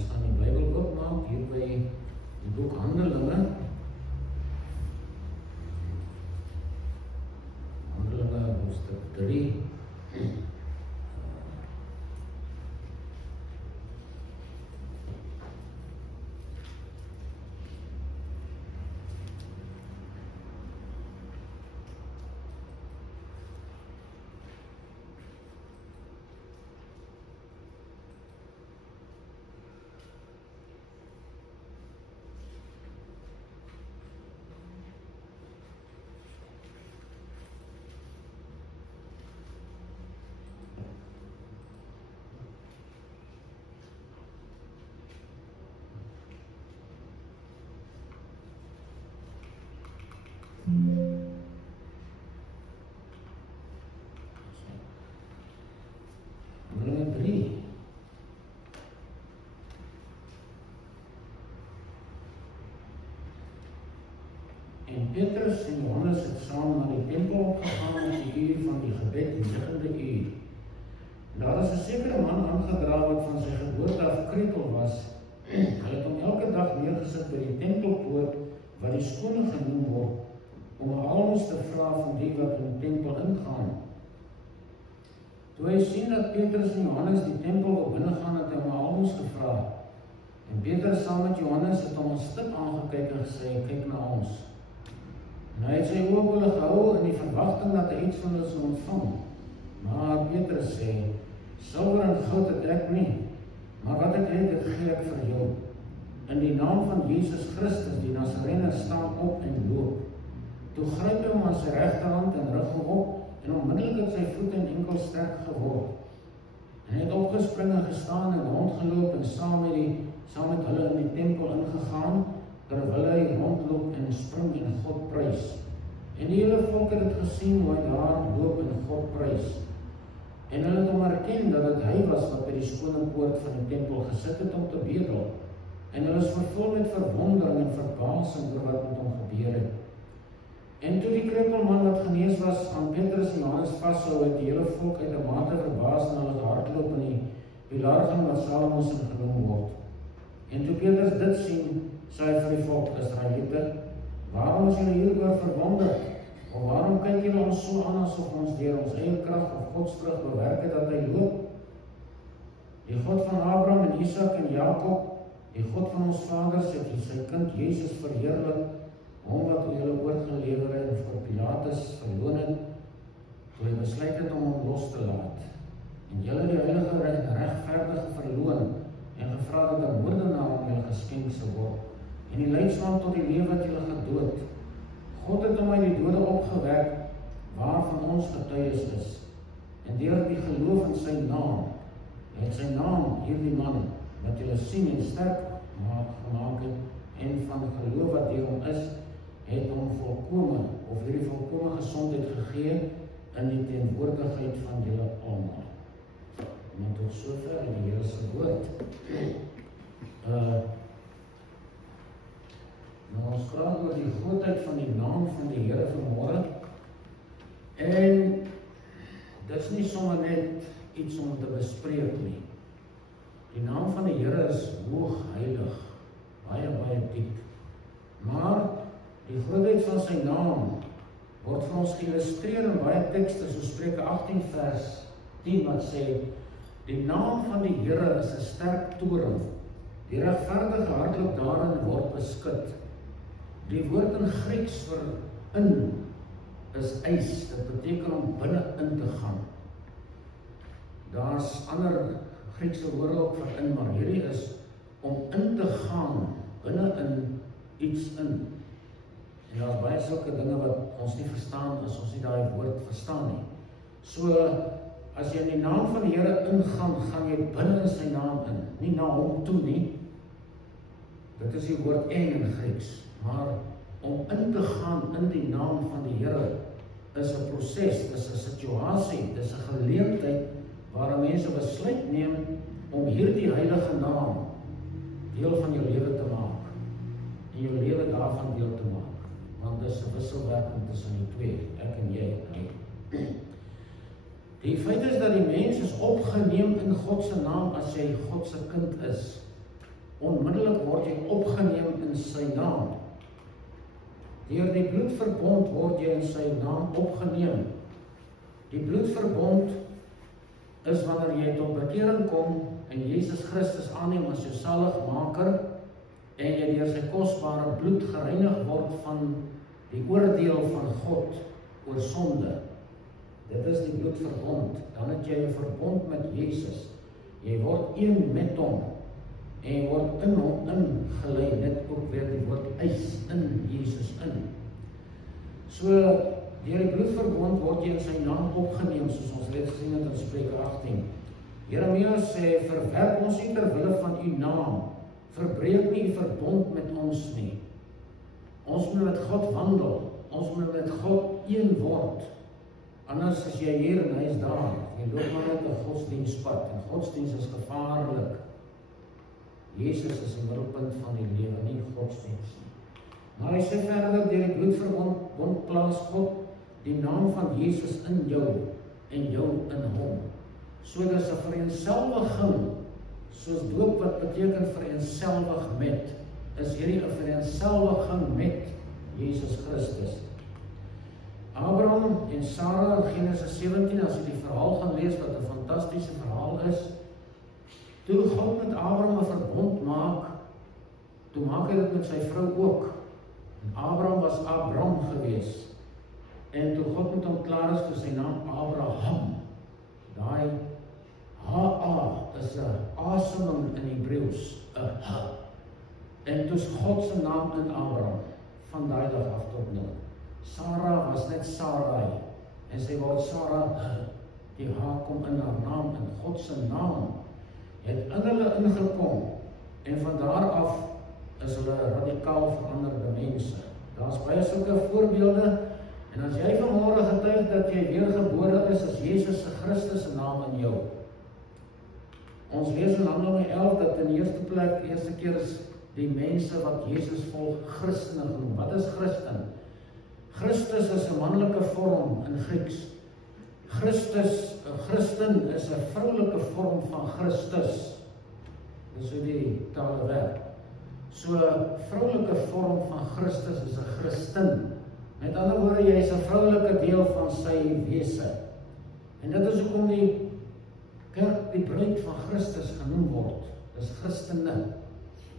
Ons gaan die Bybel oopmaak hier by die boek Handelinge. Handelinge hoofstuk 3. Handelinge 3. En Petrus en Johannes het saam na die tempel opgegaan op die uur van die gebed, die 9de uur. Daar is 'n sekere man aangedra wat van sy geboorte af kreupel was. Hy het hom elke dag neergesit by die tempelpoort, wat die skone genoem word, om 'n alms te vra van die wat in die tempel ingaan. Toe hy sien dat Petrus en Johannes die tempel wil binnegaan, het hy om 'n alms gevra. En Petrus saam met Johannes het hom 'n stip aangekyk en gesê, kyk na ons. En hy het sy oë op hulle gehou in die verwagting dat hy iets van hulle sou ontvang. Maar Petrus sê, silwer en goud het ek nie, maar wat ek het, dit gee ek vir jou. In die naam van Jesus Christus, die Nasarener, staan op en loop. Toe gryp hy hom aan sy regterhand en rig hom op, en onmiddellik het sy voete en enkels sterk geword. En hy het opgespring en gestaan en rondgeloop en saam met hulle in die tempel ingegaan, terwyl hy rondloop en spring en God prys. En die hele volk het dit gesien hoe hy daar loop en God prys. En hulle het hom herken dat dit hy was wat by die skone poort van die tempel gesit het om te bedel. En hulle is vervul met verwondering en verbasing oor wat met hom gebeur het. En toe die kreupelman wat genees was aan Petrus en Johannes vashou, het die hele volk uit 'n mate verbaas en hulle gehardloop in die pilaargang wat Salomo se genoem word. En toe Petrus dit sien, sê hy vir die volk, Israeliete, waarom is julle hieroor verwonderd? Of waarom kyk julle ons so aan asof ons deur ons eie krag of godsvrug bewerk het dat hy loop? Die God van Abraham en Isak en Jakob, die God van ons vaders, het sy kind Jesus verheerlik, hom wat julle oorgelewer het en vir Pilatus verloon het, toe hy besluit het om hom los te laat. En julle die heilige en regverdige verloon en gevra dat 'n moordenaar aan julle geskenk sou word, en die leidsman tot die lewe het julle gedood. God het hom uit die dode opgewek, waarvan ons getuies is. En deur die geloof in sy naam, het sy naam hierdie man, wat julle sien en sterk gemaak het, en van geloof wat deur hom is, het hom hierdie volkome gesondheid gegee, in die teenwoordigheid van julle almal. Maar tot sover in die Here se woord. Nou ons praat oor die grootheid van die naam van die Here vanmôre. En dis nie sommer net iets om te bespreek nie. Die naam van die Here is hoog heilig, baie diep. Maar die grootheid van sy naam word vir ons geïllustreer in baie tekste, so Spreuke 18 vers 10 wat sê, die naam van die Here is 'n sterk toring, die regverdige hardloop daarin word beskud. Die woord in Grieks vir in is eis, dit beteken om binne in te gaan. Daar's ander Griekse woorde ook vir in, maar hierdie is om in te gaan, binne in iets in. En daar's baie sulke dinge wat ons nie verstaan as ons nie daai woord verstaan nie. So, as jy in die naam van die Here ingaan, gaan jy binne in sy naam in, nie na hom toe nie. Dit is die woord in Grieks. Maar om in te gaan in die naam van die Here is 'n proses, dis 'n situasie, dis 'n geleentheid waar mense besluit neem om hierdie heilige naam deel van jou lewe te maak en jou lewe daarvan deel te maak. Want dis 'n wisselwerking tussen die twee, ek en jy en hy. Die feit is dat die mens is opgeneem in God se naam as hy God se kind is. onmiddellik word jy opgeneem in sy naam. Deur die bloedverbond word jy in sy naam opgeneem. Die bloedverbond is wanneer jy tot bekering kom en Jesus Christus aanneem as jou saligmaker en jy deur sy kosbare bloed gereinig word van die oordeel van God oor sonde. Dit is die bloedverbond. Dan het jy 'n verbond met Jesus. Jy word een met hom en jy word in hom ingelei, net ook weer die woord eis in Jesus in. So, deur die bloedverbond word jy in sy naam opgeneem, soos ons reeds gesien het in Spreuke 18. Jeremia sê, verwerp ons nie ter wille van u naam, verbreek nie u verbond met ons nie. Ons moet met God wandel, ons moet met God een word. Anders is jy hier en hy is daar. Jy loop maar net 'n godsdienstpad en godsdienst is gevaarlik. Jesus is die middelpunt van die lewe, nie godsdienst nie. Maar hy sê verder, deur die bloedverbond plaas God die naam van Jesus in jou en jou in hom. So dis 'n vereenselwiging, soos doop wat beteken vereenselwig met, is hierdie 'n vereenselwiging met Jesus Christus. Abraham en Sarah in Genesis 17, as jy die verhaal gaan lees, wat 'n fantastiese verhaal is, toe God met Abraham 'n verbond maak, toe maak hy dit met sy vrou ook. En Abraham was Abram gewees. En toe God met hom klaar is, toe sy naam Abraham. Daai HA is 'n aseming in Hebreëus, 'n H. En toe is God se naam in Abraham, van daai dag af tot nou. Sarah was net Sarai, en sy word Sarah, die H kom in haar naam, en God se naam het in hulle ingekom, en van daar af is hulle radikaal veranderde mense. Daar's baie sulke voorbeelde, en as jy vanmôre getuig dat jy weergebore is Jesus se Christus se naam in jou. Ons lees in Handelinge 11 dat in die eerste keer is die mense wat Jesus volg Christene genoem. Wat is Christen? Christus is 'n manlike vorm in Grieks. Christen is 'n vroulike vorm van Christus. Dis hoe die tale werk. So 'n vroulike vorm van Christus is 'n Christen. Met ander woorde, jy is 'n vroulike deel van sy wese. En dit is hoekom die kerk die bruid van Christus genoem word. Dis Christene.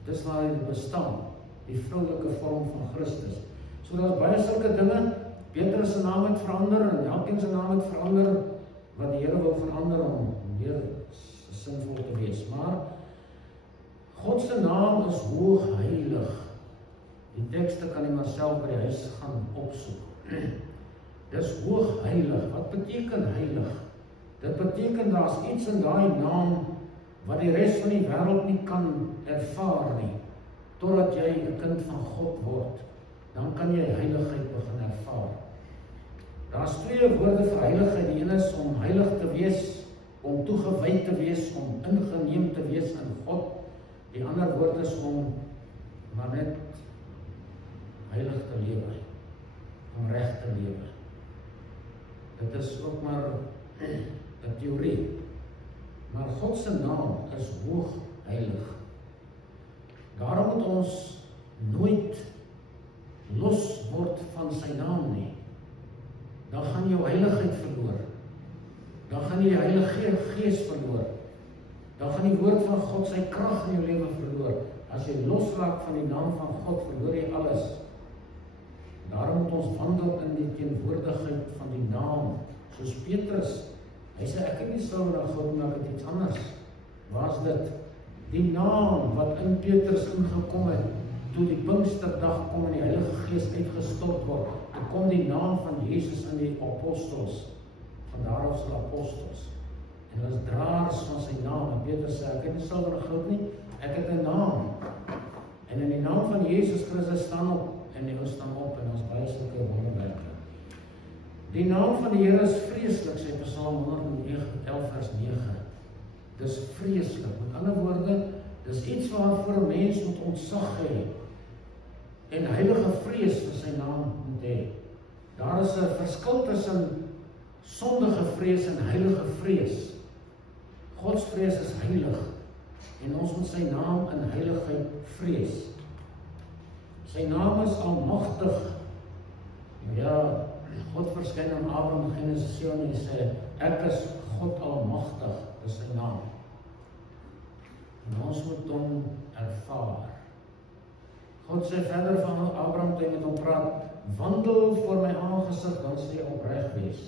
Dis waar hy bestaan, die vroulike vorm van Christus. So daar is baie sulke dinge. Petrus se naam het verander en elkeen se naam het verander wat die Here wil verander om meer sinvol te wees. Maar God se naam is hoog heilig. Die tekste kan jy maar self by die huis gaan opsoek. Dis hoog heilig. Wat beteken heilig? Dit beteken daar's iets in daai naam wat die res van die wêreld nie kan ervaar nie, totdat jy 'n kind van God word. Dan kan jy heiligheid begin ervaar. Daar's twee woorde vir heiligheid. Die een is om heilig te wees, om toegewy te wees, om ingeneem te wees in God. Die ander woord is om maar net heilig te lewe, om reg te lewe. Dit is ook maar 'n teorie. Maar God se naam is hoog heilig. Daarom moet ons nooit los word van sy naam nie. Dan gaan jou heiligheid verloor. Dan gaan jy die Heilige Gees verloor. Dan gaan die woord van God sy krag in jou lewe verloor. As jy losraak van die naam van God, verloor jy alles. Daarom moet ons wandel in die teenwoordigheid van die naam. Soos Petrus, hy sê, ek het nie silwer en goud, maar ek het iets anders. Waar is dit? Die naam wat in Petrus ingekom het, toe die Pinksterdag kom en die Heilige Gees uitgestort word, toe kom die naam van Jesus in die apostels. Vandaar ons die apostels. En hulle is draers van sy naam. En Petrus sê, ek het nie silwer en goud nie, ek het 'n naam. En in die naam van Jesus Christus staan op, en die ons staan op, en ons baie sulke wonderwerke. Die naam van die Here is vreeslik, sê Psalm 111 vers 9. Dis vreeslik. Met ander woorde, dis iets waarvoor 'n mens moet ontzag hê. En heilige vrees vir sy naam moet hê. Daar is 'n verskil tussen sondige vrees en heilige vrees. Godsvrees is heilig. En ons moet sy naam in heiligheid vrees. Sy naam is almagtig. Ja, God verskyn aan Abraham in Genesis 7 en sê, ek is God almagtig, is sy naam. En ons moet hom ervaar. God sê verder van Abraham toe met hom praat, wandel voor my aangesig, dan sal jy opreg wees.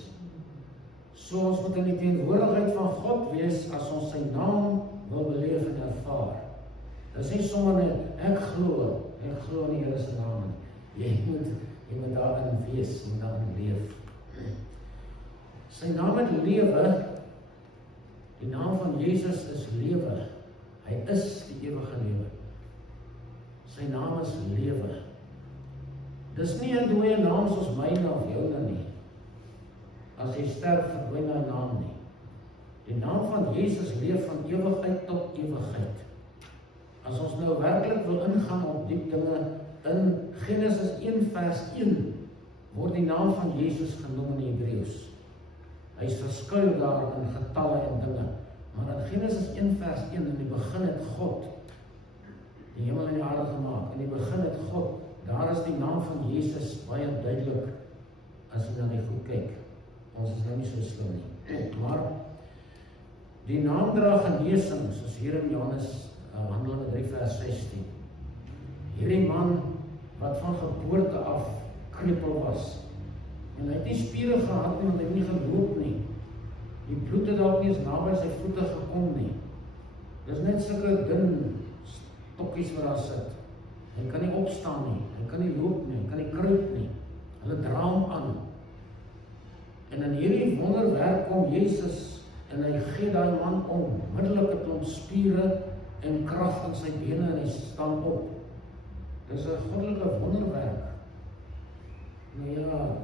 So ons moet in die teenwoordigheid van God wees, as ons sy naam wil beleef en ervaar. Dis nie sommer net, ek glo in die Here se naam. Jy moet daarin wees, jy moet daarin leef. Sy naam het lewe, die naam van Jesus is lewe. Hy is die ewige lewe. Sy naam is lewe. Dis nie 'n dooie naam soos myne of joune nie. As jy sterf, verdwyn daai naam nie. Die naam van Jesus leef van ewigheid tot ewigheid. As ons nou werklik wil ingaan op diep dinge, in Genesis 1 vers 1 word die naam van Jesus genoem in Hebreëus. Hy is verskuil daar in getalle en dinge. Maar in Genesis 1 vers 1, in die begin het God die hemel en die aarde gemaak. In die begin het God, daar is die naam van Jesus baie duidelik as jy na die goed kyk. Ons is nou nie so slim nie. Maar die naam dra genesing, soos hier in Johannes Handelinge 3 vers 16. Hierdie man wat van geboorte af krepeel was. En hy het nie spiere gehad nie, want hy het nie geloop nie. Die bloed het dalk nie eens naby sy voete gekom nie. Dis net sulke dun stokkies wat daar sit. Hy kan nie opstaan nie, hy kan nie loop nie, hy kan nie kruip nie. Hulle dra hom aan. En in hierdie wonderwerk kom Jesus en hy gee daai man onmiddellik 'n klomp spiere en krag in sy bene en hy staan op. Dis 'n goddelike wonderwerk. Nou ja,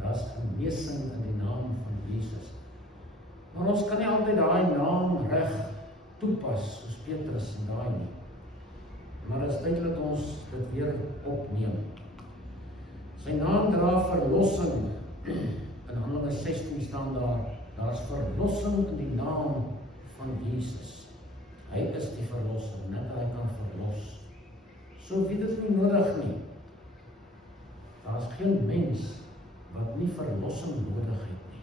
daar's genesing in die naam van Jesus. Maar ons kan nie altyd daai naam reg toepas, soos Petrus en daai nie. Maar is tyd dat ons dit weer opneem. Sy naam dra verlossing. In Handelinge 16 staan daar's verlossing in die naam van Jesus. Hy is die verlossing, net hy kan verlos. So wie dit nie nodig nie. Daar's geen mens wat nie verlossing nodig het nie.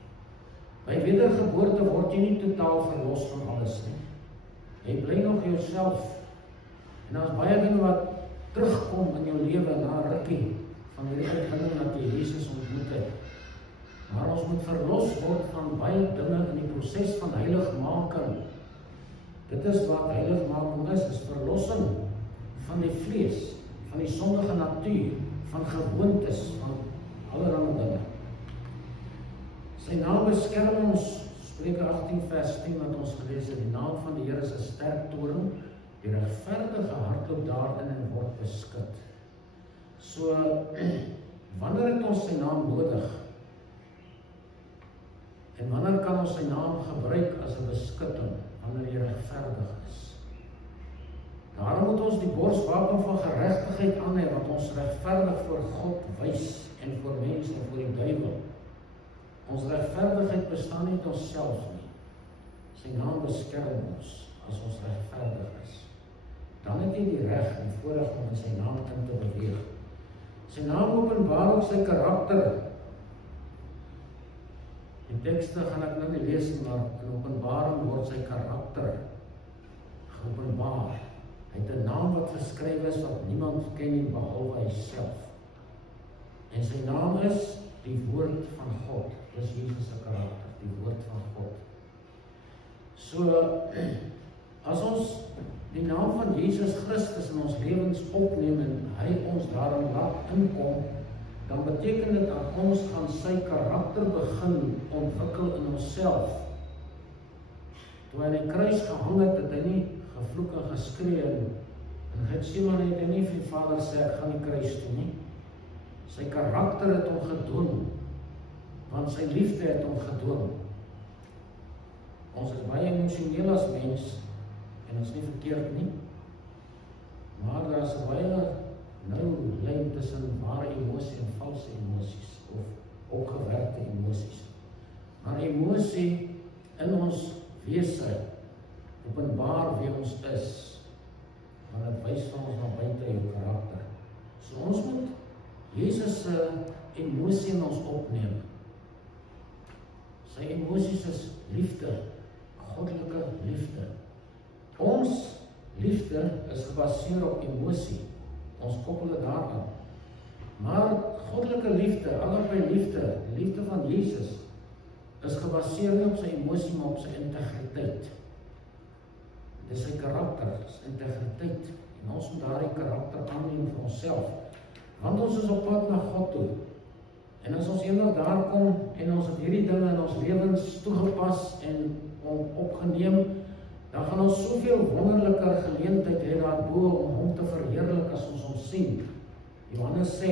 By wedergeboorte word jy nie totaal verlos van alles nie. Jy bly nog jouself. En daar's baie dinge wat terugkom in jou lewe na rukkie van hierdie uitvinding dat jy Jesus ontmoet het. Maar ons moet verlos word van baie dinge in die proses van heiligmaking. Dit is wat heiligmaking is verlossing van die vlees, van die sondige natuur, van gewoontes, van allerlei dinge. Sy naam beskerm ons, Spreuke 18 vers 10 wat ons gelees het, die naam van die Here is 'n sterk toring, die regverdige hardloop daarin en word beskut. So, wanneer het ons sy naam nodig? En wanneer kan ons sy naam gebruik as 'n beskutting, wanneer jy regverdig is? Daarom moet ons die borswapen van geregtigheid aan hê, wat ons regverdig voor God wys en voor mense en voor die duiwel. Ons regverdigheid bestaan nie uit onsself nie. Sy naam beskerm ons as ons regverdig is. Dan het jy die reg en voorreg om in sy naam in te beweeg. Sy naam openbaar ook sy karakter. Die tekste gaan ek nou nie lees, maar in Openbaring word sy karakter geopenbaar. Hy het 'n naam wat geskryf is wat niemand ken nie behalwe hy self. En sy naam is die woord van God. Dis Jesus se karakter, die woord van God. So, as ons die naam van Jesus Christus in ons lewens opneem en hy ons daarin laat inkom, dan beteken dit dat ons gaan sy karakter begin ontwikkel in onsself. Toe hy aan die kruis gehang het, het hy nie gevloek en geskree en Getsemane het hy nie vir die Vader sê, ek gaan die kruis toe nie. Sy karakter het hom gedwing, want sy liefde het hom gedwing. Ons is baie emosioneel as mens, en ons is nie verkeerd nie, maar daar is baie nou lyn tussen ware emosie en valse emosies, of opgewerkte emosies. Maar emosie in ons wese openbaar wie ons is, want dit wys van ons na buite jou karakter. So ons moet Jesus se emosie in ons opneem. Sy emosies is liefde, goddelike liefde. Ons liefde is gebaseer op emosie. Ons koppel dit daaraan. Maar goddelike liefde, allebei liefde, die liefde van Jesus, is gebaseer nie op sy emosie, maar op sy integriteit. Dit is sy karakter, sy integriteit. En ons moet daardie karakter aanneem vir onsself. Want ons is op pad na God toe. En as ons eendag daar kom, en ons het hierdie dinge in ons lewens toegepas en opgeneem, dan gaan ons soveel wonderliker geleentheid hê daarbo om hom te verheerlik as ons hom sien. Johannes sê,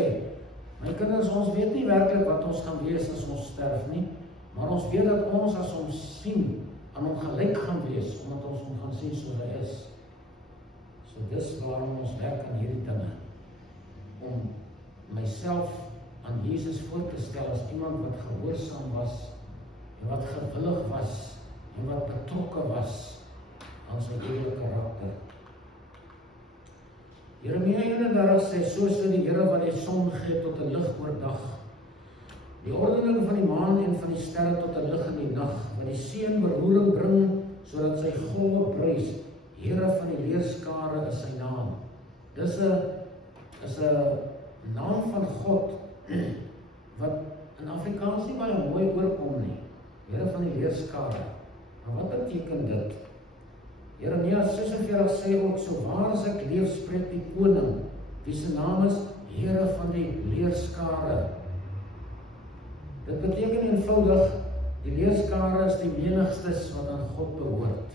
my kinders, ons weet nie werklik wat ons gaan wees as ons sterf nie, maar ons weet dat ons as ons sien, aan hom gelyk gaan wees, omdat ons hom gaan sien soos hy is. So dis waarom ons werk aan hierdie dinge, om myself aan Jesus voor te stel as iemand wat gehoorsaam was, en wat gewillig was, en wat betrokke was aan sy eie karakter. Jeremia 31 sê, so sê die Here wat die son gee tot 'n lig oor dag, die ordening van die maan en van die sterre tot 'n lig in die nag, wat die seën beroering bring, sodat sy golwe bruis, Here van die leerskare is sy naam. Dis 'n naam van God, wat in Afrikaans nie baie mooi oorkom nie. Here van die leerskare. Maar wat beteken dit? Jeremia 46 sê ook, so waar as ek leef, spreek die koning, wie se naam is Here van die leerskare. Dit beteken eenvoudig, die leerskare is die menigstes wat aan God behoort.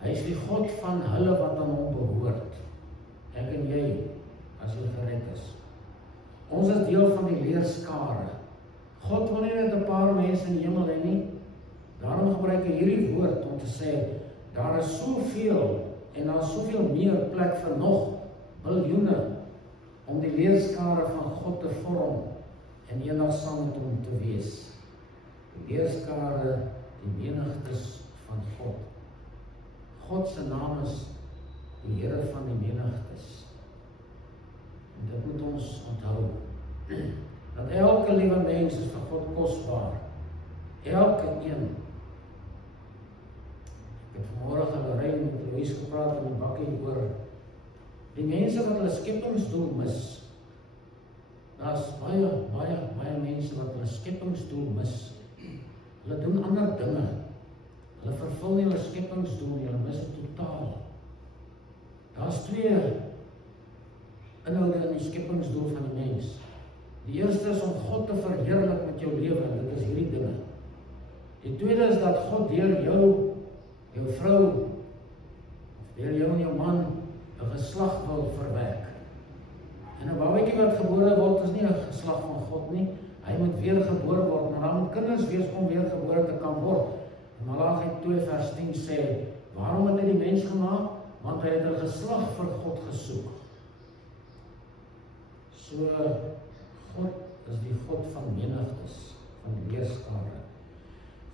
Hy is die God van hulle wat aan hom behoort. Ek en jy, as jy gered is. Ons is deel van die leerskare. God wil nie net 'n paar mense in die hemel hê nie. Daarom gebruik hy hierdie woord om te sê, daar is soveel en daar is soveel meer plek vir nog biljoene om die leerskare van God te vorm en eendag saam met hom te wees. Die leerskare, die menigtes van God. God se naam is die Here van die menigtes. En dit moet ons onthou. Dat elke liewe mens is vir God kosbaar. Elke een. Ek het vanmorgen aan die Rijn met Louise gepraat in die bakkie oor die mense wat hulle skepingsdoel mis. Daar is baie mense wat hulle skepingsdoel mis. Hulle doen ander dinge. Hulle vervul nie hulle skepingsdoel nie, hulle mis het totaal. Daar is twee inhoude in die skepingsdoel van die mens. Die eerste is om God te verheerlik met jou lewe, en dit is hierdie dinge. Die tweede is dat God deur jou vrou, of deur jou en jou man, 'n geslag wil verwerk. En 'n babatjie wat gebore word, is nie 'n geslag van God nie. Hy moet weergebore word, maar daar moet kinders wees om weergebore te kan word. En Malagi 2 vers 10 sê, waarom het hy die mens gemaak? Want hy het 'n geslag vir God gesoek. So, God is die God van menigtes, van die leerskare.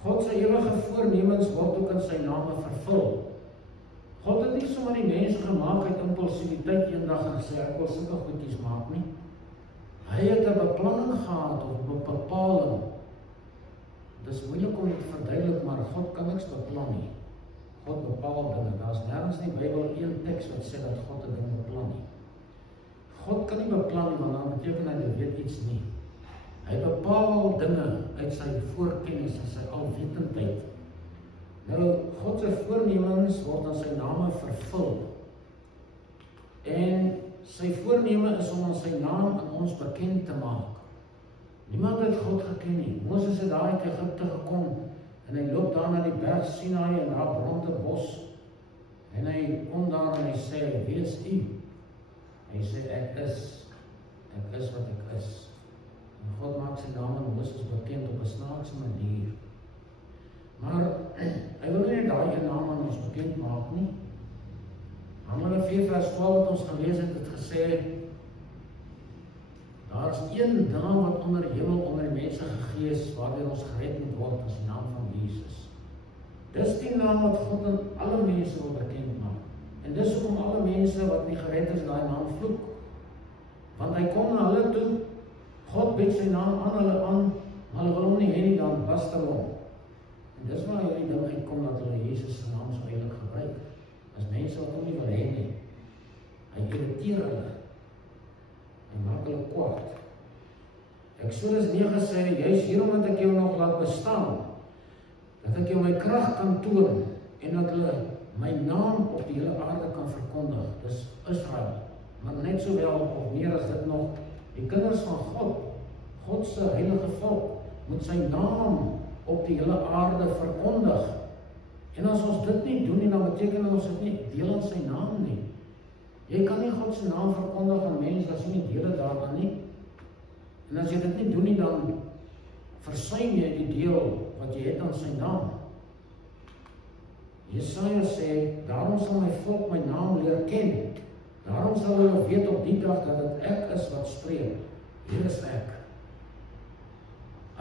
God se ewige voornemens word ook in sy name vervul. God het nie sommer die mense gemaak uit impulsiwiteit eendag en gesê, ek wil sulke goedjies maak nie. Hy het 'n beplanning gehad, of 'n bepaling. Dit is moeilik om dit te verduidelik, maar God kan niks beplan nie. God bepaal dinge. Daar is nergens in die Bybel een teks wat sê dat God 'n ding beplan nie. God kan nie beplan nie, want dan beteken hy weet iets nie. Hy bepaal dinge uit sy voorkennis en sy alwetendheid. Nou, God se voornemens word aan sy name vervul. En sy voorneme is om aan sy naam aan ons bekend te maak. Niemand het God geken nie. Moses het daar uit Egipte gekom, en hy loop daar na die berg Sinai en daar brand 'n bos. En hy kom daar en hy sê, wie is u? Hy sê, ek is wat ek is. En God maak sy naam aan Moses bekend op 'n snaakse manier. Maar hy wil nie daai naam aan ons bekend maak nie. Handelinge 4 vers 12 wat ons gelees het gesê, daar is een naam wat onder hemel onder die mense gegee is, waardeur ons gered moet word, as die naam van Jesus. Dis die naam wat God aan alle mense wil bekend maak. En dis hoekom alle mense wat nie gered is, daai naam vloek. Want hy kom na hulle toe, God bied sy naam aan hulle aan, maar hulle wil hom nie hê nie, dan baster hom. En dis waar hierdie ding uitkom dat hulle Jesus se naam so heilig gebruik. As mense wat hom nie wil hê nie, hy irriteer hulle. Hy maak hulle kwaad. Eksodus 9 sê, juis hierom dat ek jou nog laat bestaan, dat ek jou my krag kan toon, en dat hulle my naam op die hele aarde kan verkondig. Dis Israel. Maar net sowel of meer as dit nog, die kinders van God, God se heilige volk, moet sy naam op die hele aarde verkondig. En as ons dit nie doen nie, dan beteken ons dit nie deel aan sy naam nie. Jy kan nie God se naam verkondig aan mense as jy nie deel daaraan nie. En as jy dit nie doen nie, dan versuim jy die deel wat jy het aan sy naam. Jesaja sê, daarom sal my volk my naam leer ken. Daarom sal hulle weet op die dag dat dit ek is wat spreek. Hier is ek.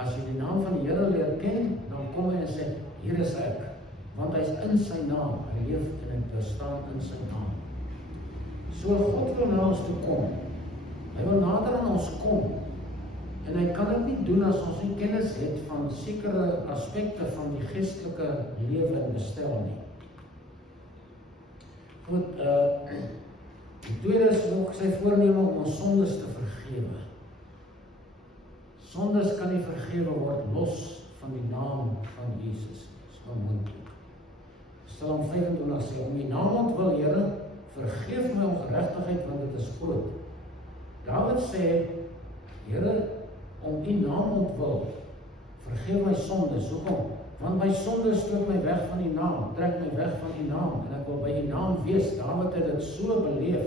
As jy die naam van die Here leer ken, dan kom hy en sê, hier is ek. Want hy is in sy naam. Hy leef en hy bestaan in sy naam. So God wil na ons toe kom. Hy wil nader aan ons kom. En hy kan dit nie doen as ons nie kennis het van sekere aspekte van die geestelike lewe en bestel nie. Goed, die tweede is ook sy voorneme om ons sondes te vergewe. Sondes kan nie vergewe word los van die naam van Jesus. Dit is onmoontlik. Psalm 25 sê, om die naam ontwil, Here, vergeef my ongeregtigheid, want dit is groot. Dawid sê, Here, om die naam ontwil, vergeef my sondes. Hoekom? Want my sondes stoot my weg van die naam, trek my weg van die naam, en ek wil by die naam wees. Dawid het dit so beleef,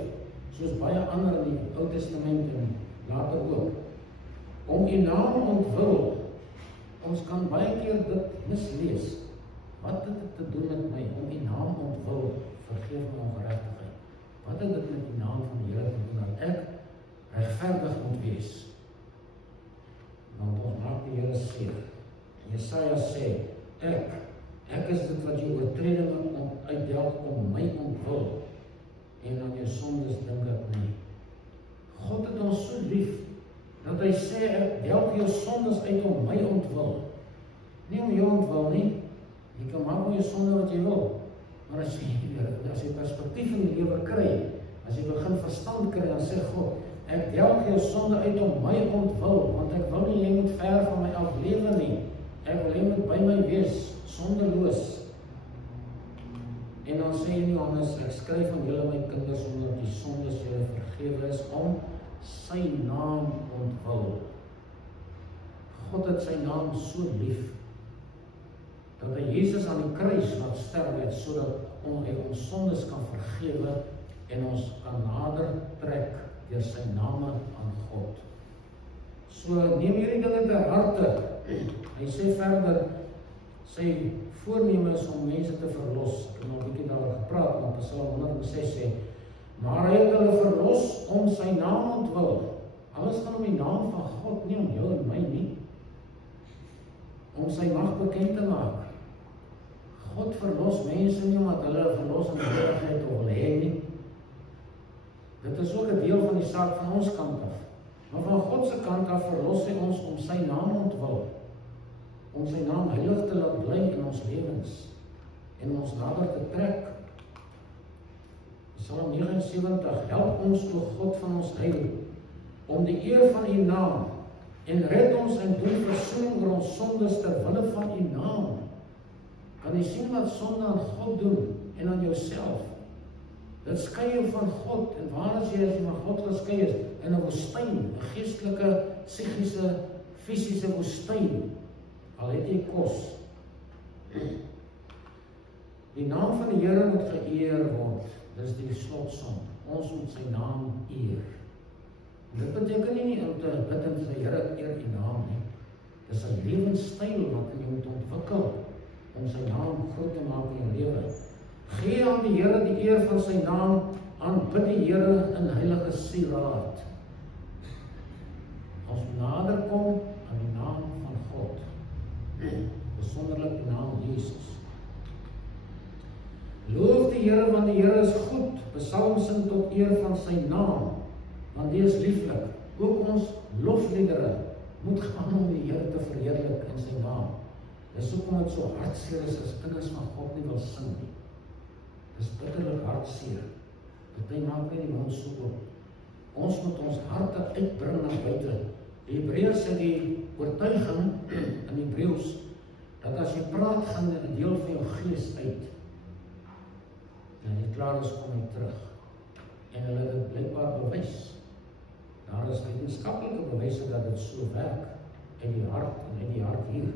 soos baie ander in die Ou Testament en later ook. Om die naam ontwil, ons kan baie keer dit mislees. Wat het dit te doen met my? Om die naam ontwil, vergeef my ongeregtigheid. Wat het dit met die naam van die Here te doen, dat ek regverdig moet wees? Want ons maak die Here seer. Jesaja sê, ek is dit wat jou oortredinge uitdelg om my ontwil, en aan jou sondes dink ek nie. God het ons so lief, dat hy sê, ek delg jou sondes uit om my ontwil. Nie om jou ontwil nie, jy kan maak met jou sonde wat jy wil, maar as jy perspektief in die lewe kry, as jy begin verstand kry, dan sê God, ek delg jou sonde uit om my ontwil, want ek wil nie jy moet ver van my aflewe nie, ek wil jy moet by my wees, sondeloos. En dan sê in Johannes, ek skryf aan julle my kinders, omdat die sondes julle vergewe is, om sy naam ontwil. God het sy naam so lief, dat hy Jesus aan die kruis laat sterf het, sodat hy ons sondes kan vergewe, en ons kan nader trek, deur sy name aan God. So neem hierdie dinge ter harte. Hy sê verder, sy voorneme is om mense te verlos. Ek het nog 'n bietjie daaroor gepraat, want Psalm 106 sê, maar hy het hulle verlos om sy naam ontwil. Alles gaan om die naam van God, nie om jou en my nie. Om sy mag bekend te maak. God verlos mense nie omdat hulle verlos in heiligheid wil hê nie. Dit is ook 'n deel van die saak van ons kant af. Maar van God se kant af verlos hy ons om sy naam ontwil. Om sy naam heilig te laat bly in ons lewens. En ons nader te trek. Psalm 79, help ons o God van ons heil, om die eer van u naam, en red ons en doen versoening oor ons sondes ter wille van u naam. Kan jy sien wat sonde aan God doen en aan jouself? Dit skei jou van God, en waar is jy as jy van God geskei is? In 'n woestyn, 'n geestelike, psigiese, fisiese woestyn. Al het jy kos. Die naam van die Here moet geëer word. Dis die slotsom. Ons moet sy naam eer. Dit beteken nie om te bid en sê, Here, eer u naam nie. Dis 'n lewenstyl wat jy moet ontwikkel om sy naam groot te maak in jou lewe. Gee aan die Here die eer van sy naam, aanbid die Here in heilige sieraad. Ons nader kom aan die naam van God, besonderlik die naam Jesus. Loof die Here, want die Here is goed. Psalm sing tot eer van sy naam, want die is lieflik. Ook ons lofliedere moet gaan om die Here te verheerlik in sy naam. Dis hoekom dit so hartseer is as kinders van God nie wil sing nie. Dis bitterlik hartseer. Party maak net die mond so oop. Ons moet ons harte uitbring na buite. Die Hebreërs het die oortuiging in Hebreëus dat as jy praat, gaan 'n deel van jou gees uit. En jy klaar is, kom jy terug. En hulle het dit blykbaar bewys. Daar is wetenskaplike bewyse dat dit so werk in die hart en in die hart hier.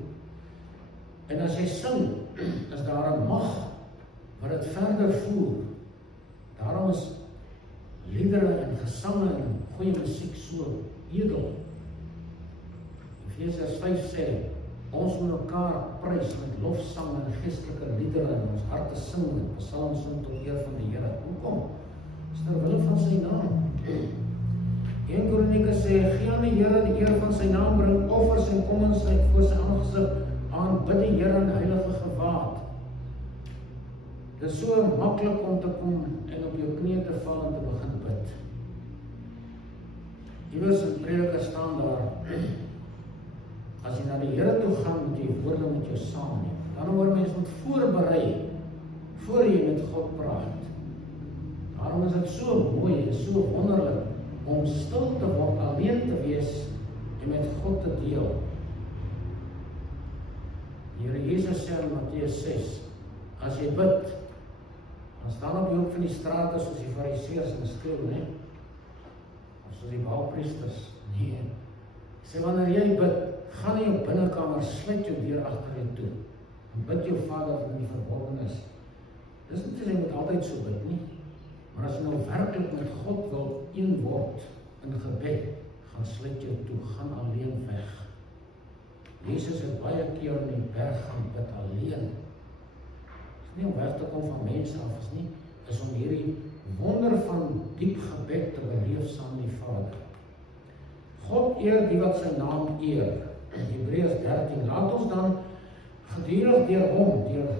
En as jy sing, is daar 'n mag wat dit verder voer. Daarom is liedere en gesange en goeie musiek so edel. Efesiërs 5 sê, ons moet mekaar prys met lofsang en geestelike liedere in ons harte sing en psalms sing tot eer van die Here. Hoekom? Dis ter wille van sy naam. 1 Kronieke sê, gee aan die Here die eer van sy naam, bring offers en kom in sy voor sy aangesig aan, bid die Here in heilige gewaad. Dit is so maklik om te kom en op jou knieë te val en te begin bid. Iewers in Prediker staan daar, as jy na die Here toe gaan, moet jy woorde met jou saamneem. Dan hoor mens moet voorberei, voor jy met God praat. Daarom is dit so mooi en so wonderlik, om stil te word, alleen te wees, en met God te deel. Die Here Jesus sê in Matteus 6, as jy bid, dan staan op die hoek van die strate, soos die Fariseërs en skreeu, nee? Of soos die Baalpriesters, nee. Sê, wanneer jy bid, gaan in jou binnekamer, sluit jou deur agter jou toe, en bid jou Vader wat in die verborgenis. Dis nie jy moet altyd so bid nie, maar as jy nou werklik met God wil een word in gebed, gaan sluit jou toe, gaan alleen weg. Jesus het baie keer in die berg gaan bid alleen. Dis nie om weg te kom van mense af, is om hierdie wonder van diep gebed te beleef saam met die Vader. God eer die wat sy naam eer. Hebreërs 13, laat ons dan gedurig deur hom, deur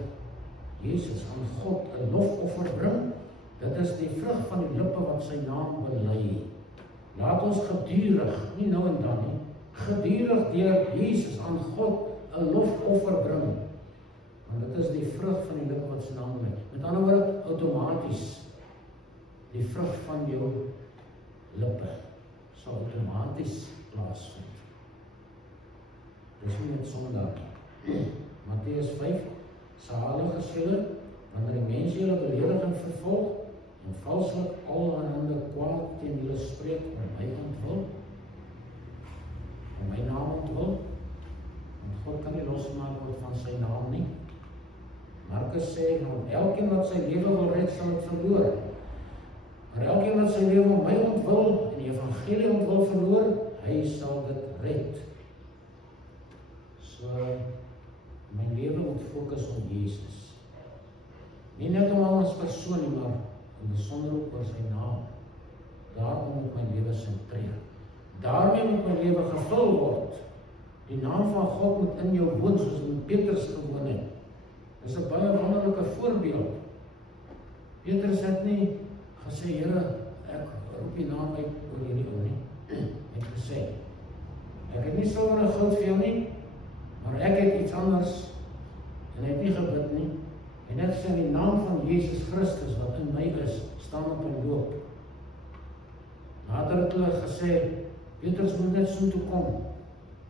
Jesus aan God 'n lofoffer bring. Dit is die vrug van die lippe wat sy naam bely. Laat ons gedurig, nie nou en dan nie, gedurig deur Jesus aan God 'n lofoffer bring. Want dit is die vrug van die lippe wat sy naam bely. Met ander woorde, outomaties, die vrug van jou lippe sal outomaties plaasvind. Dis nie met sondag. Matteus 5, salige is julle, wanneer die mense julle beledig en vervolg, en valslik allerhande kwaad teen julle spreek om my ontwil, om my naam ontwil, want God kan nie losmaak word van sy naam nie. Markus sê, want elkeen wat sy lewe wil red, sal het verloor. Maar elkeen wat sy lewe om my ontwil, en die evangelie ontwil verloor, hy sal dit red. So, my lewe moet fokus op Jesus. Nie net om hom as persoon nie, maar in besonder ook oor sy naam. Daarom moet my lewe sentreer. Daarmee moet my lewe gevul word. Die naam van God moet in jou woon, soos in Petrus gewoon het. Dis 'n baie wonderlike voorbeeld. Petrus het nie gesê, Here, ek roep die naam uit oor hierdie ou nie. Hy het gesê, ek het nie silwer en goud vir jou nie, maar ek het iets anders, en hy het nie gebid nie, en net sê in die naam van Jesus Christus, wat in my is, staan op en loop. Later het hulle gesê, Petrus moet net so toe kom,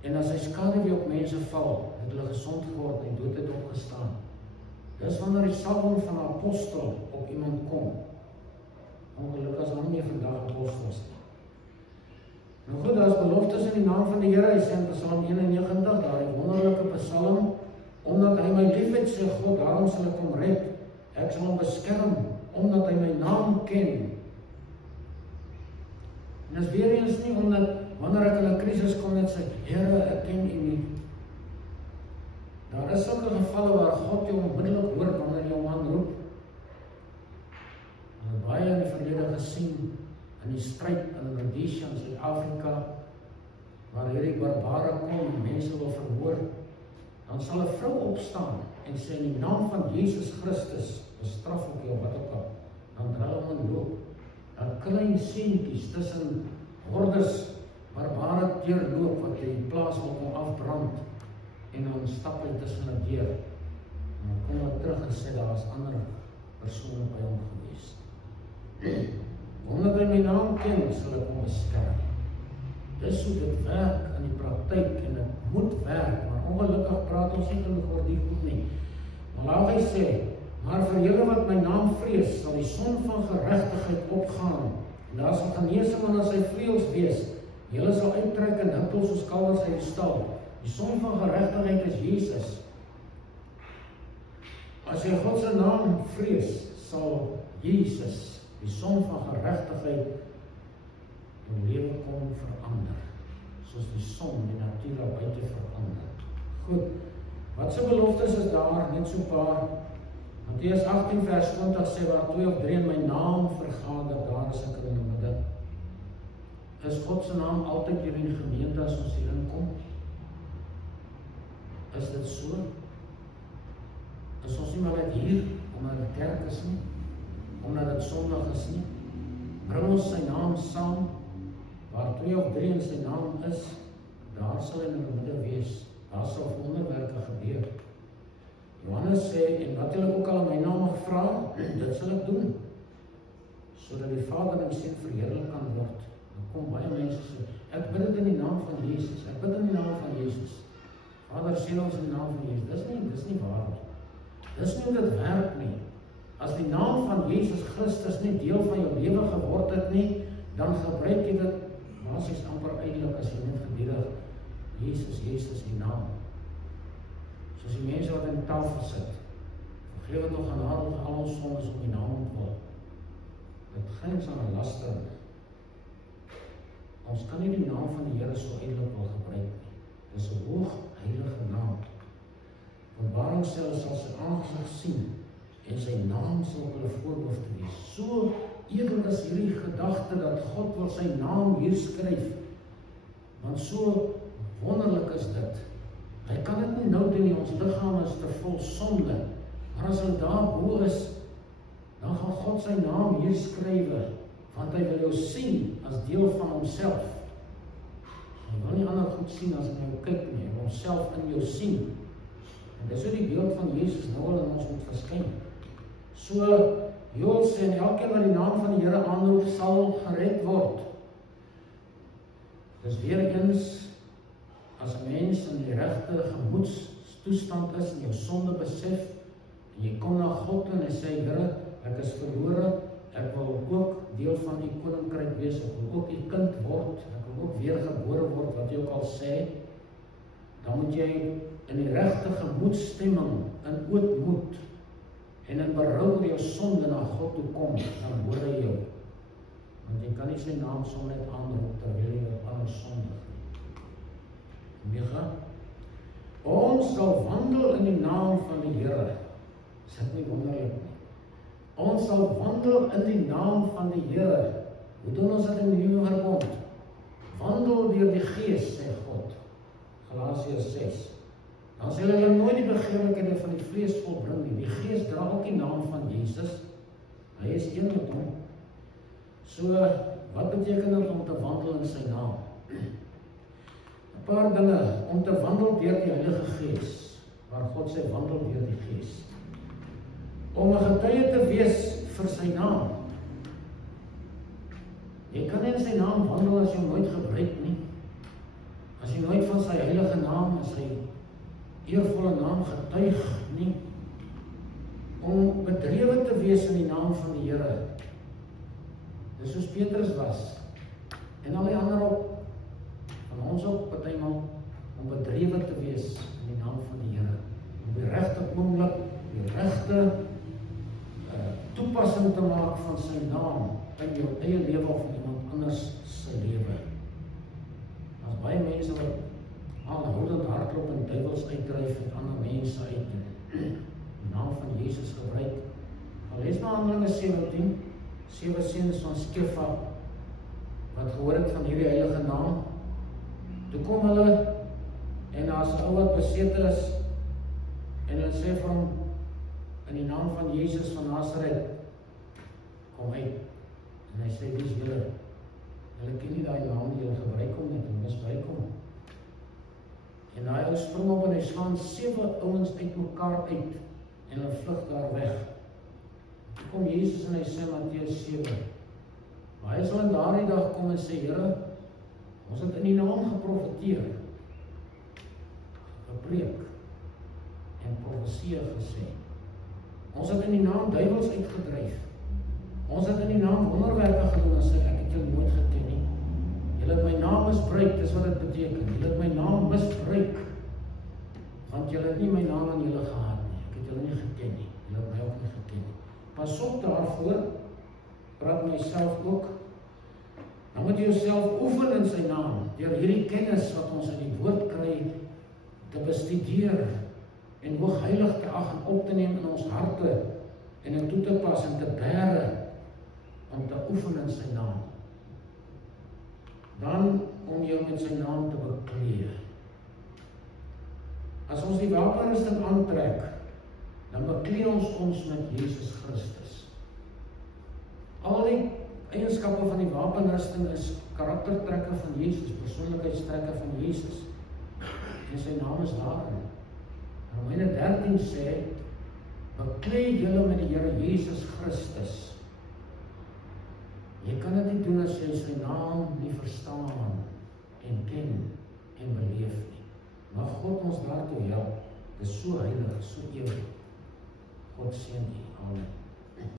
en as hy skaduwee op mense val, het hulle gesond geword en dood het opgestaan. Dis wanneer die salwing van 'n apostel op iemand kom. Ongelukkig is nie meer vandag apostels nie. Nou goed, daar is beloftes in die naam van die Here. Hy sê in Psalm 91, daar die wonderlike psalm, omdat hy my liefhet, sê God, daarom sal ek hom red. Ek sal hom beskerm, omdat hy my naam ken. En dis weer eens nie omdat wanneer ek in 'n krisis kom net sê, Here, ek ken U nie. Daar is sulke gevalle waar God jou onmiddellik hoor wanneer jou man roep. Ons het baie in die verlede gesien in die stryd in Rhodesia in Suid-Afrika, waar hierdie barbare kom en mense wil verhoor, dan sal 'n vrou opstaan en sê in die naam van Jesus Christus bestraf op jou, wat ook al, dan draai hom in loop. Dan klein seentjies tussen hordes barbare deurloop wat die plaas wil kom afbrand en dan stap hy tussen die deur. En dan kom hy terug en sê daar is ander persone by hom gewees. Omdat hy my naam ken, sal ek hom beskerm. Dis hoe dit werk in die praktyk en dit moet werk, maar ongelukkig praat ons nie genoeg oor die goed nie. Maar laat hy sê, maar vir julle wat my naam vrees, sal die son van geregtigheid opgaan, en daar sal genesing onder sy vleuels wees. Julle sal uittrek en huppel soos kalwers uit die stal. Die son van geregtigheid is Jesus. As jy God se naam vrees, sal Jesus, die son van geregtigheid, jou lewe kom verander, soos die son die natuur buite verander. Goed, wat se beloftes is daar, net so paar? Matteus 18 vers 20 sê, waar 2 of 3 in my naam vergader, daar is ek in die midde. Is God se naam altyd hier in die gemeente as ons hierin kom? Is dit so? Is ons nie maar net hier, omdat dit kerk is nie, omdat dit Sondag is nie? Bring ons sy naam saam, waar 2 of 3 in sy naam is, daar sal hy in die midde wees, daar sal wonderwerke gebeur. Johannes sê, en wat julle ook al in my naam mag vra, dit sal ek doen, sodat die Vader en Seun verheerlik kan word. Dan kom baie mense sê, ek bid dit in die naam van Jesus, ek bid in die naam van Jesus. Vader, seën ons in die naam van Jesus. Dis nie waar nie. Dis nie hoe dit werk nie. As die naam van Jesus Christus nie deel van jou lewe geword het nie, dan gebruik jy dit basies amper uitelik as jy net gedurig Jesus die naam. Soos die mense wat in die tafel sit, vergewe nog genadig al ons sondes op die naam ontwil. Dit grens aan 'n laster. Ons kan nie die naam van die Here so uitelik wil gebruik nie. Dis 'n hoog heilige naam. Openbaring sê hulle sal sy aangesig sien en sy naam sal op hulle voorhoofde wees. So edel is hierdie gedagte dat God wil sy naam hier skryf. Want so wonderlik is dit. Hy kan dit nie nou doen nie, ons liggaam is te vol sonde. Maar as hy daar bo is, dan gaan God sy naam hier skrywe, want hy wil jou sien as deel van homself. Hy wil nie ander goed sien as hy jou kyk nie, hy wil homself in jou sien. En dis hoe die beeld van Jesus nou al in ons moet verskyn. So, Joel sê, en elkeen wat die naam van die Here aanroep, sal gered word. Dis weer eens, as 'n mens in die regte gemoedstoestand is, en jou sonde besef, en jy kom na God en hy sê, Here, ek is verlore, ek wil ook deel van die koninkryk wees, ek wil ook die kind word, ek wil ook weergebore word, wat jy ook al sê, dan moet jy in die regte gemoedstemming, in ootmoed, en in berou oor jou sonde na God toe kom, dan hoor hy jou. Want jy kan nie sy naam sommer net aanroep, terwyl jy op ander sondig. 9. Ons sal wandel in die naam van die Here. Is dit nie wonderlik nie? Ons sal wandel in die naam van die Here. Hoe doen ons dit in die nuwe verbond? Wandel deur die Gees, sê God. Galasiërs 6. Dan sê hulle nooit die begeerlikhede van die vlees volbring nie. Die Gees dra ook die naam van Jesus. Hy is een met hom. So, wat beteken dit om te wandel in sy naam? 'n Paar dinge, om te wandel deur die Heilige Gees, waar God sê wandel deur die Gees. Om 'n getuie te wees vir sy naam. Jy kan nie in sy naam wandel as jy hom nooit gebruik nie. As jy nooit van sy heilige naam, as sy eervolle naam getuig nie. Om bedrewe te wees in die naam van die Here. Dis soos Petrus was. En al die ander ook, van ons ook partymal, om bedrewe te wees in die naam van die Here. Om die regte oomblik, die regte toepassing te maak van sy naam in jou eie lewe of in iemand anders se lewe. Daar's baie mense wat aanhoudend hardloop en duiwels uitdryf en ander mense uit die naam van Jesus gebruik. Al lees maar Handelinge 17, 7 seuns van Skefa wat gehoor het van hierdie heilige naam. Toe kom hulle en as 'n ou wat besete is en hulle sê vir hom in die naam van Jesus van Nasaret, kom uit. En hy sê, wie is julle? Julle ken nie daai naam, julle gebruik hom net, en misbruik hom. En hy ou spring op en hy slaan 7 ouens uit mekaar uit, en hulle vlug daar weg. Toe kom Jesus en hy sê, Matteus 7, maar hy sal in daardie dag kom en sê, Here, ons het in die naam geprofeteer, gepreek, en profesie gesê. Ons het in die naam duivels uitgedryf. Ons het in die naam wonderwerke gedoen en sê, ek het julle nooit geken nie. Julle het my naam misbruik, dis wat dit beteken. Julle het my naam misbruik, want julle het nie my naam aan julle gehad nie. Ek het julle nie geken nie. Julle het my ook nie geken nie. Pas op daarvoor, praat myself ook. Dan moet jy jouself oefen in sy naam, deur hierdie kennis wat ons in die woord kry, te bestudeer, en hoog heilig te ag en op te neem in ons harte, en dit toe te pas en te bære, om te oefen in sy naam. Dan om jou met sy naam te bekleed. As ons die wapenrusting aantrek, dan bekleed ons met Jesus Christus. Al die eienskappe van die wapenrusting is karaktertrekke van Jesus, persoonlikheidstrekke van Jesus. En sy naam is daarin. Romeine 13 sê, bekleed julle met die Here Jesus Christus. Jy kan dit nie doen as jy sy naam nie verstaan en ken en beleef nie. Mag God ons daartoe help. Dit is so heilig, so ewig. God seën u. Amen.